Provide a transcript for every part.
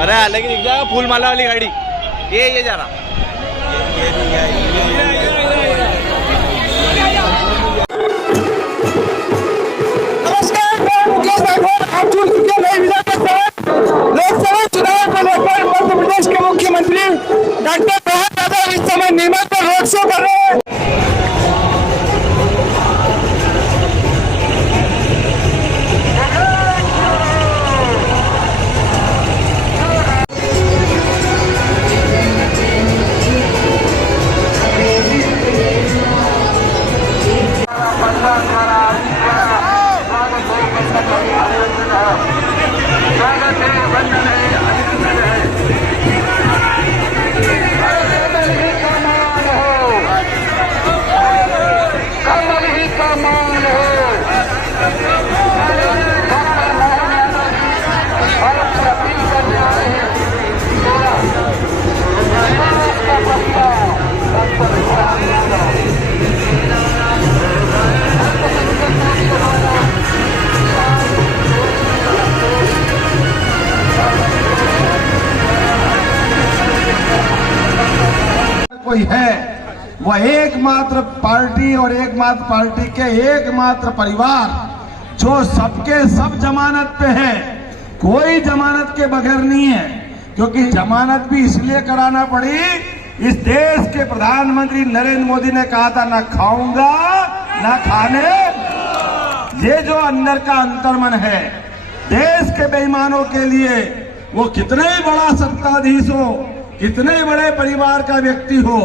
अरे लेकिन दिख जाएगा फूल माला वाली गाड़ी, ये जा रहा। नमस्कार, मैं मुकेश राठौर। आप जुड़ चुके हैं नई विधा के साथ। लोकसभा चुनाव को लेकर मध्य प्रदेश के मुख्यमंत्री डॉक्टर मोहन यादव इस समय नीमच में रोड शो कर रहे हैं। कोई है वह एकमात्र पार्टी और एकमात्र पार्टी के एकमात्र परिवार जो सबके सब जमानत पे है, कोई जमानत के बगैर नहीं है। क्योंकि जमानत भी इसलिए कराना पड़ी, इस देश के प्रधानमंत्री नरेंद्र मोदी ने कहा था ना खाऊंगा ना खाने। ये जो अंदर का अंतर्मन है देश के बेईमानों के लिए, वो कितने ही बड़ा सत्ताधीश हो, कितने बड़े परिवार का व्यक्ति हो,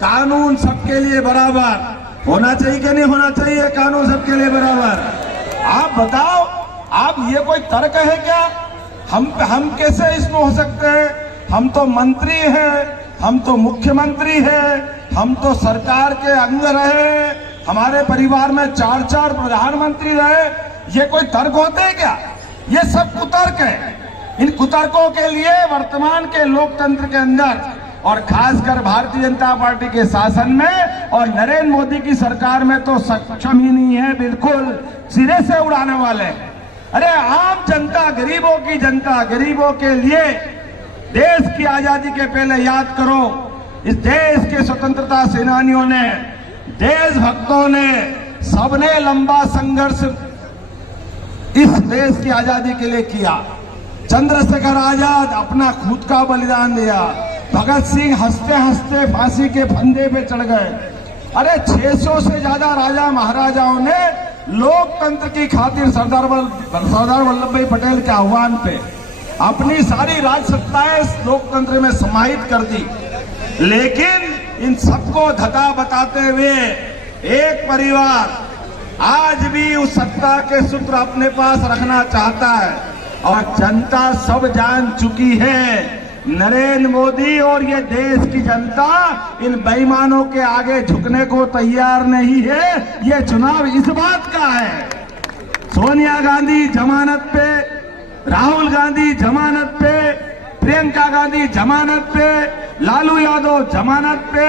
कानून सबके लिए बराबर होना चाहिए कि नहीं होना चाहिए? कानून सबके लिए बराबर। आप बताओ, आप ये कोई तर्क है क्या? हम कैसे इसमें हो सकते हैं? हम तो मंत्री हैं, हम तो मुख्यमंत्री हैं, हम तो सरकार के अंग रहे, हमारे परिवार में 4 प्रधानमंत्री रहे। ये कोई तर्क होते हैं क्या? ये सब कुतर्क है। इन कुतर्कों के लिए वर्तमान के लोकतंत्र के अंदर और खासकर भारतीय जनता पार्टी के शासन में और नरेंद्र मोदी की सरकार में तो सक्षम ही नहीं है, बिल्कुल सिरे से उड़ाने वाले। अरे आम जनता, गरीबों की जनता, गरीबों के लिए देश की आजादी के पहले याद करो, इस देश के स्वतंत्रता सेनानियों ने, देशभक्तों ने, सबने लंबा संघर्ष इस देश की आजादी के लिए किया। चंद्रशेखर आजाद अपना खुद का बलिदान दिया, भगत सिंह हंसते हंसते फांसी के फंदे पे चढ़ गए। अरे 600 से ज्यादा राजा महाराजाओं ने लोकतंत्र की खातिर सरदार वल्लभ भाई पटेल के आह्वान पे अपनी सारी राज सत्ताएं लोकतंत्र में समाहित कर दी। लेकिन इन सबको धता बताते हुए एक परिवार आज भी उस सत्ता के सूत्र अपने पास रखना चाहता है और जनता सब जान चुकी है, नरेंद्र मोदी और ये देश की जनता इन बेईमानों के आगे झुकने को तैयार नहीं है। ये चुनाव इस बात का है। सोनिया गांधी जमानत पे, राहुल गांधी जमानत पे, प्रियंका गांधी जमानत पे, लालू यादव जमानत पे।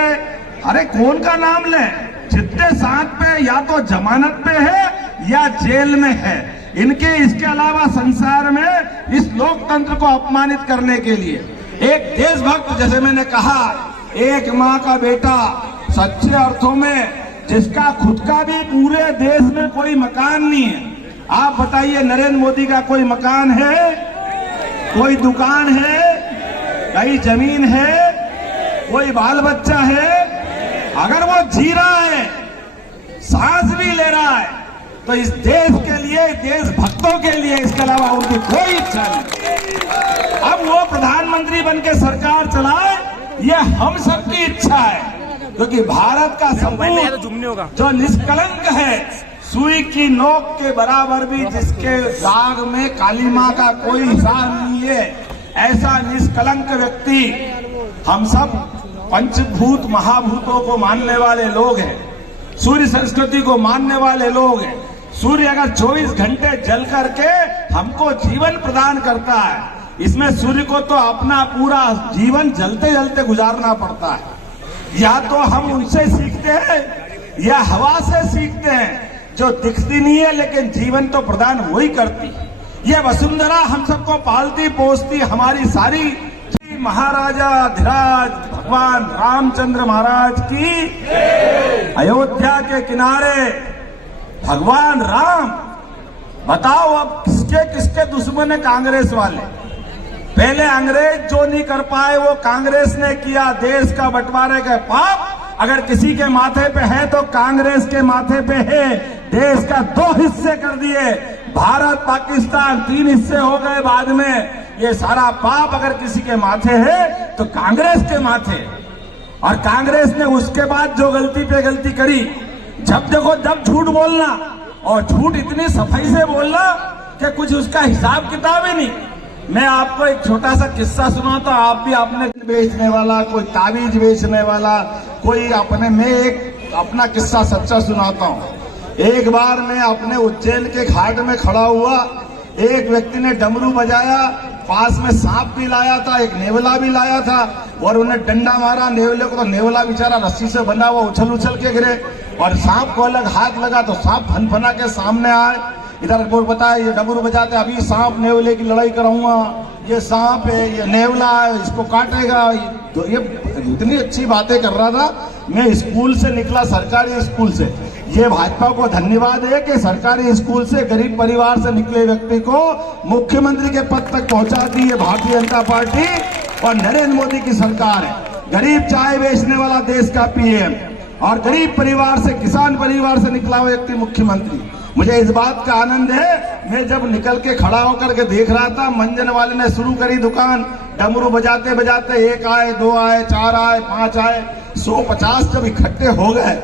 अरे कौन का नाम ले? जितने साथ पे या तो जमानत पे है या जेल में है। इनके इसके अलावा संसार में इस लोकतंत्र को अपमानित करने के लिए एक देशभक्त, जैसे मैंने कहा, एक माँ का बेटा, सच्चे अर्थों में जिसका खुद का भी पूरे देश में कोई मकान नहीं है, आप बताइए, नरेंद्र मोदी का कोई मकान है, कोई दुकान है, कहीं जमीन है, कोई बाल बच्चा है? अगर वो जी रहा है, सांस भी ले रहा है, तो इस देश के लिए, देशभक्तों के लिए, इसके अलावा उनकी कोई इच्छा नहीं। अब वो प्रधानमंत्री बनके सरकार चलाए, ये हम सबकी इच्छा है, क्योंकि भारत का सपूत जो निष्कलंक है, सुई की नोक के बराबर भी जिसके दाग में काली मां का कोई हिसाब नहीं है, ऐसा निष्कलंक व्यक्ति, हम सब पंचभूत महाभूतों को मानने वाले लोग हैं, सूर्य संस्कृति को मानने वाले लोग हैं। सूर्य अगर 24 घंटे जल करके हमको जीवन प्रदान करता है, इसमें सूर्य को तो अपना पूरा जीवन जलते जलते गुजारना पड़ता है। या तो हम उनसे सीखते हैं या हवा से सीखते हैं, जो दिखती नहीं है लेकिन जीवन तो प्रदान वही करती है। ये वसुंधरा हम सबको पालती पोसती, हमारी सारी महाराजा धीराज भगवान रामचंद्र महाराज की। अयोध्या के किनारे भगवान राम, बताओ अब किसके किसके दुश्मन है? कांग्रेस वाले। पहले अंग्रेज जो नहीं कर पाए वो कांग्रेस ने किया। देश का बंटवारे का पाप अगर किसी के माथे पे है तो कांग्रेस के माथे पे है। देश का 2 हिस्से कर दिए, भारत पाकिस्तान 3 हिस्से हो गए बाद में। ये सारा पाप अगर किसी के माथे है तो कांग्रेस के माथे। और कांग्रेस ने उसके बाद जो गलती पे गलती करी, जब देखो जब झूठ बोलना, और झूठ इतनी सफाई से बोलना कि कुछ उसका हिसाब किताब ही नहीं। मैं आपको एक छोटा सा किस्सा सुनाता हूं, आप भी आपने बेचने वाला, कोई ताबीज बेचने वाला, कोई अपने, मैं एक अपना किस्सा सच्चा सुनाता हूं। एक बार मैं अपने उज्जैन के घाट में खड़ा हुआ, एक व्यक्ति ने डमरू बजाया, पास में सांप भी लाया था, एक नेवला भी लाया था, और उन्हें डंडा मारा नेवले को, तो नेवला बेचारा रस्सी से बना हुआ उछल उछल के गिरे, और सांप को अलग हाथ लगा तो सांप फनफना के सामने आए। इधर को बताया ये डमरू बजाते, अभी सांप नेवले की लड़ाई कराऊंगा, ये सांप है, ये नेवला है, इसको काटेगा। तो ये इतनी अच्छी बातें कर रहा था। मैं स्कूल से निकला, सरकारी स्कूल से। ये भाजपा को धन्यवाद है कि सरकारी स्कूल से गरीब परिवार से निकले व्यक्ति को मुख्यमंत्री के पद तक पहुंचा दी है भारतीय जनता पार्टी और नरेंद्र मोदी की सरकार है। गरीब चाय बेचने वाला देश का पीएम और गरीब परिवार से, किसान परिवार से निकला हुआ व्यक्ति मुख्यमंत्री। मुझे इस बात का आनंद है, मैं जब निकल के खड़ा होकर के देख रहा था, मंजन वाले ने शुरू करी दुकान, डमरू बजाते बजाते 1 आए, 2 आए, 4 आए, 5 आए, 150 जब इकट्ठे हो गए।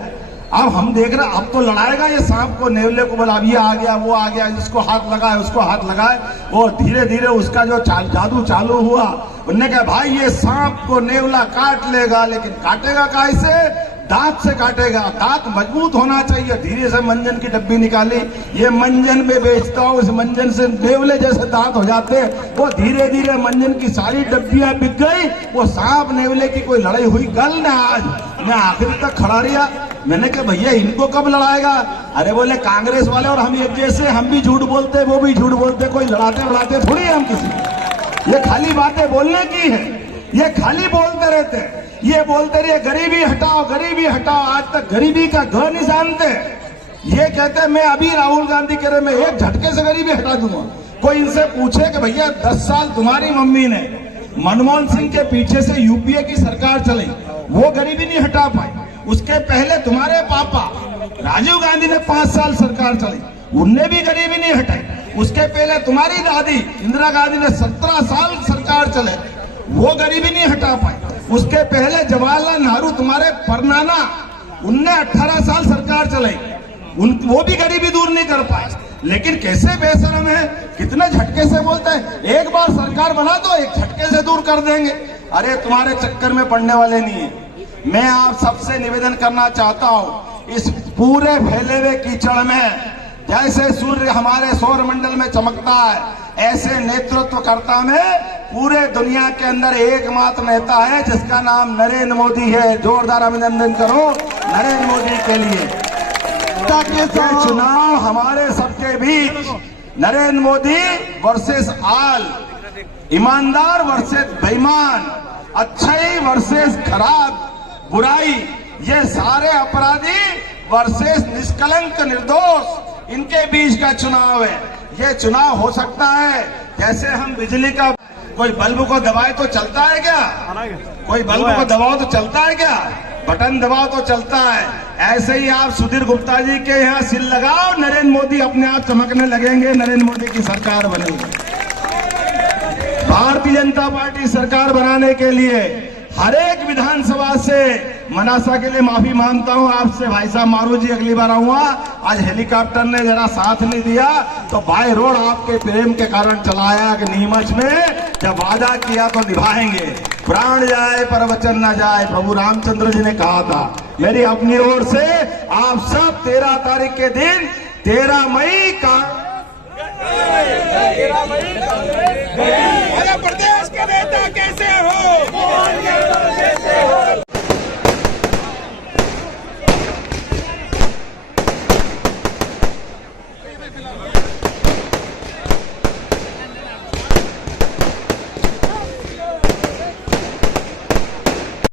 अब हम देख रहे, अब तो लड़ाएगा ये सांप को, नेवले को, बोला अब ये आ गया, वो आ गया, जिसको हाथ लगाए उसको हाथ लगाए। वो धीरे धीरे उसका जो जादू चालू हुआ। उन्होंने कहा भाई ये सांप को नेवला काट लेगा, लेकिन काटेगा कैसे? दांत से काटेगा, दांत मजबूत होना चाहिए। धीरे से मंजन की डब्बी निकाली, ये मंजन में बेचता हूँ, इस मंजन से नेवले जैसे दांत हो जाते। वो धीरे धीरे मंजन की सारी डब्बियां बिक गई। वो सांप नेवले की कोई लड़ाई हुई कल ना आज। मैं आखिर तक खड़ा रहा, मैंने कहा भैया इनको कब लड़ाएगा? अरे बोले कांग्रेस वाले और हम एक जैसे, हम भी झूठ बोलते वो भी झूठ बोलते, कोई लड़ाते लड़ाते थोड़ी हम किसी। ये खाली बातें बोलने की है, ये खाली बोलते रहते हैं। ये बोलते रहिए गरीबी हटाओ, गरीबी हटाओ, आज तक गरीबी का घर नहीं जानते। ये कहते हैं मैं अभी राहुल गांधी कह रहे मैं एक झटके से गरीबी हटा दूंगा। कोई इनसे पूछे कि भैया 10 साल तुम्हारी मम्मी ने मनमोहन सिंह के पीछे से यूपीए की सरकार चलाई, वो गरीबी नहीं हटा पाई। उसके पहले तुम्हारे पापा राजीव गांधी ने 5 साल सरकार चलाई, उनने भी गरीबी नहीं हटाई। उसके पहले तुम्हारी दादी इंदिरा गांधी ने 17 साल सरकार चले, वो गरीबी नहीं हटा पाई। उसके पहले जवाहरलाल नेहरू तुम्हारे परनाना, उनने 18 साल सरकार चलाई, वो भी गरीबी दूर नहीं कर पाए। लेकिन कैसे बेशरम है, कितने झटके से बोलते हैं एक बार सरकार बना दो एक झटके से दूर कर देंगे। अरे तुम्हारे चक्कर में पड़ने वाले नहीं है। मैं आप सबसे निवेदन करना चाहता हूं, इस पूरे फैले हुए कीचड़ में जैसे सूर्य हमारे सौर मंडल में चमकता है, ऐसे नेतृत्वकर्ता में पूरे दुनिया के अंदर एकमात्र नेता है जिसका नाम नरेंद्र मोदी है। जोरदार अभिनंदन करो नरेंद्र मोदी के लिए। चुनाव हमारे सबके बीच नरेंद्र मोदी वर्सेस आल, ईमानदार वर्सेस बेईमान, अच्छाई वर्सेस खराब बुराई, ये सारे अपराधी वर्सेस निष्कलंक निर्दोष, इनके बीच का चुनाव है। ये चुनाव हो सकता है जैसे हम बिजली का कोई बल्ब को दबाए तो चलता है क्या? कोई बल्ब को दबाओ तो चलता है क्या? बटन दबाओ तो चलता है। ऐसे ही आप सुधीर गुप्ता जी के यहाँ सिल लगाओ, नरेंद्र मोदी अपने आप चमकने लगेंगे, नरेंद्र मोदी की सरकार बनेगी। भारतीय जनता पार्टी सरकार बनाने के लिए हर एक विधानसभा से मनासा के लिए माफी मांगता हूं आपसे भाई साहब मारू जी, अगली बार आऊंगा। आज हेलीकॉप्टर ने जरा साथ नहीं दिया तो बाय रोड आपके प्रेम के कारण चलाया कि नीमच में जब वादा किया तो निभाएंगे, प्राण जाए पर वचन न जाए, प्रभु रामचंद्र जी ने कहा था। मेरी अपनी ओर से आप सब 13 तारीख के दिन 13 मई का